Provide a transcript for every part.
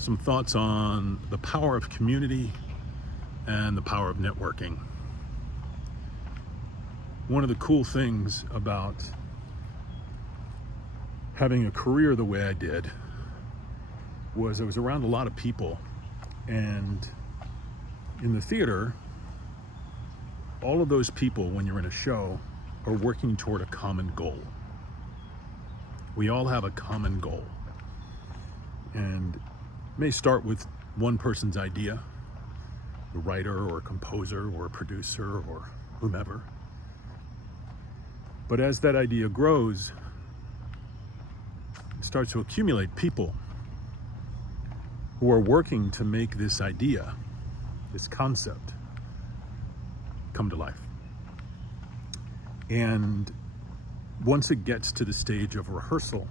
some thoughts on the power of community and the power of networking. One of the cool things about having a career the way I did was I was around a lot of people, and in the theater, all of those people, when you're in a show, are working toward a common goal. We all have a common goal, and it may start with one person's idea, a writer or a composer or a producer or whomever. But as that idea grows, it starts to accumulate people who are working to make this idea, this concept, come to life. And once it gets to the stage of rehearsal,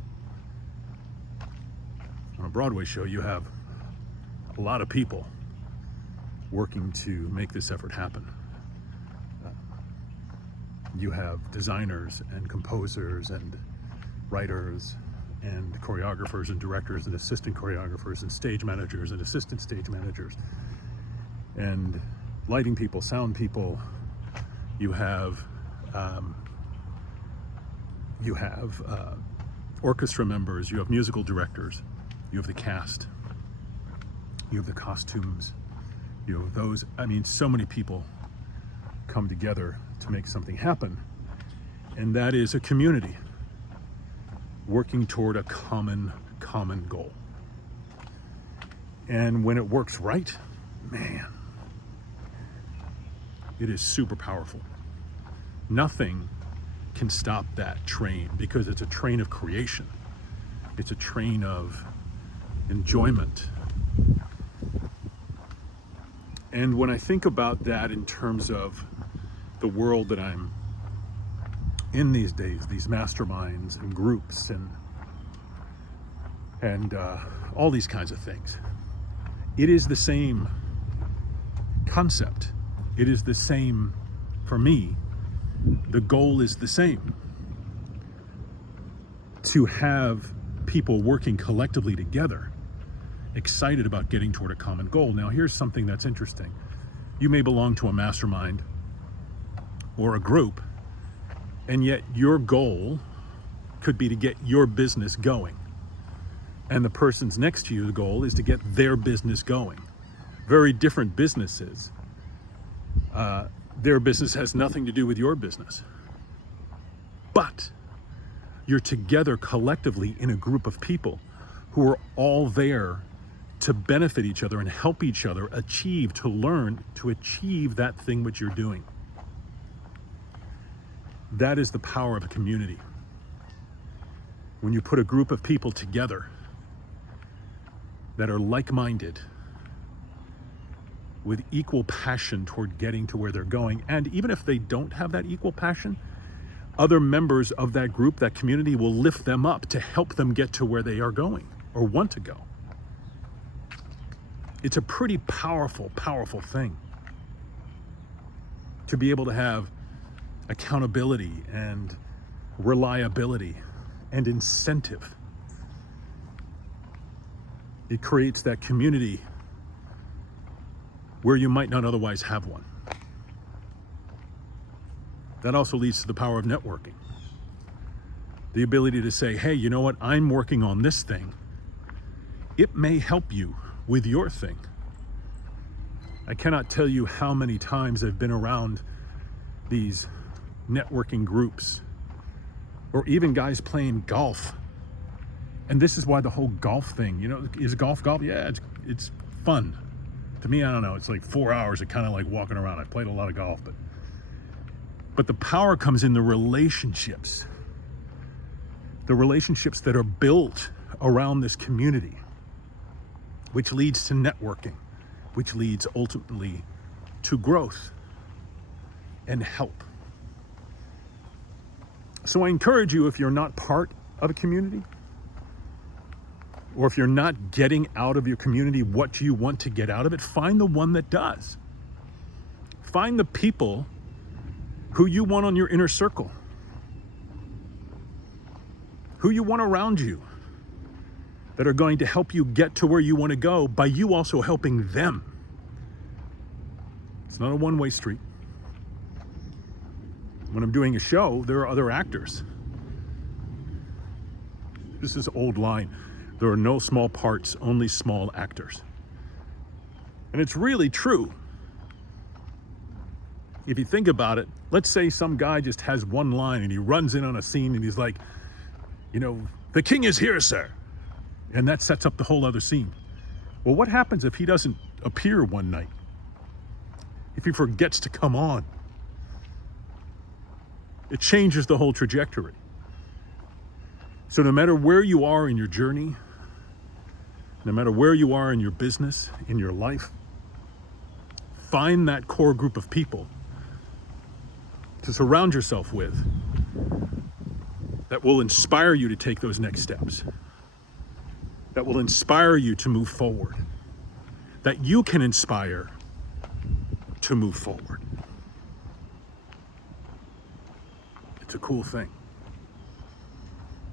on a Broadway show, you have a lot of people working to make this effort happen. You have designers and composers and writers and choreographers and directors and assistant choreographers and stage managers and assistant stage managers and lighting people, sound people. You have orchestra members, you have musical directors, you have the cast, you have the costumes, you have those. I mean, so many people come together to make something happen, and that is a community working toward a common goal. And when it works right, man, it is super powerful. Nothing can stop that train, because it's a train of creation. It's a train of enjoyment. And when I think about that in terms of the world that I'm in these days, these masterminds and groups and all these kinds of things, it is the same concept. It is the same for me. The goal is the same: to have people working collectively together, excited about getting toward a common goal. Now, here's something that's interesting. You may belong to a mastermind or a group, and yet your goal could be to get your business going. And the person's next to you, the goal is to get their business going. Very different businesses. Their business has nothing to do with your business. But you're together collectively in a group of people who are all there to benefit each other and help each other achieve, to learn, to achieve that thing which you're doing. That is the power of a community. When you put a group of people together that are like-minded, with equal passion toward getting to where they're going, and even if they don't have that equal passion, other members of that group, that community, will lift them up to help them get to where they are going or want to go. It's a pretty powerful thing to be able to have accountability and reliability and incentive. It creates that community where you might not otherwise have one. That also leads to the power of networking. The ability to say, hey, you know what? I'm working on this thing. It may help you with your thing. I cannot tell you how many times I've been around these networking groups, or even guys playing golf. And this is why the whole golf thing, is golf? Yeah, it's fun. To me, I don't know, it's like 4 hours of kind of like walking around. I've played a lot of golf, but the power comes in the relationships that are built around this community, which leads to networking, which leads ultimately to growth and help. So I encourage you, if you're not part of a community, or if you're not getting out of your community what you want to get out of it, find the one that does. Find the people who you want on your inner circle, who you want around you, that are going to help you get to where you want to go by you also helping them. It's not a one-way street. When I'm doing a show, there are other actors. This is an old line. There are no small parts, only small actors. And it's really true. If you think about it, let's say some guy just has one line and he runs in on a scene and he's like, the king is here, sir. And that sets up the whole other scene. Well, what happens if he doesn't appear one night? If he forgets to come on? It changes the whole trajectory. So no matter where you are in your journey, no matter where you are in your business, in your life, find that core group of people to surround yourself with that will inspire you to take those next steps, that will inspire you to move forward, that you can inspire to move forward. It's a cool thing.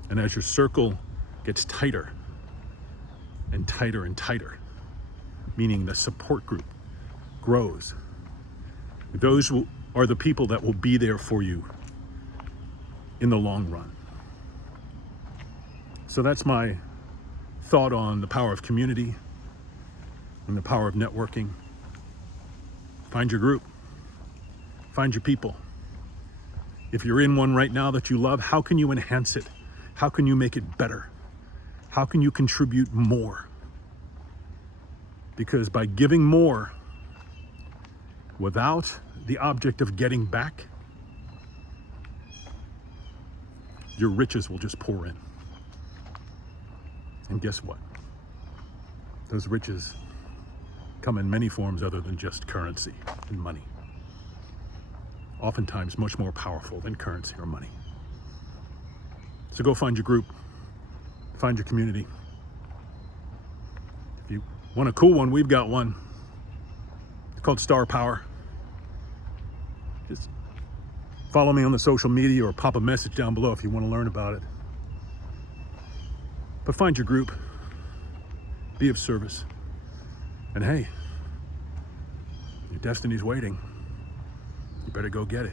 And as your circle gets tighter and tighter and tighter, meaning the support group grows, those are the people that will be there for you in the long run. So that's my thought on the power of community and the power of networking. Find your group. Find your people. If you're in one right now that you love, how can you enhance it? How can you make it better? How can you contribute more? Because by giving more without the object of getting back, your riches will just pour in. And guess what? Those riches come in many forms other than just currency and money. Oftentimes much more powerful than currency or money. So go find your group, find your community. If you want a cool one, we've got one. It's called Star Power. Just follow me on the social media or pop a message down below if you want to learn about it. But find your group, be of service, and hey, your destiny's waiting. You better go get it.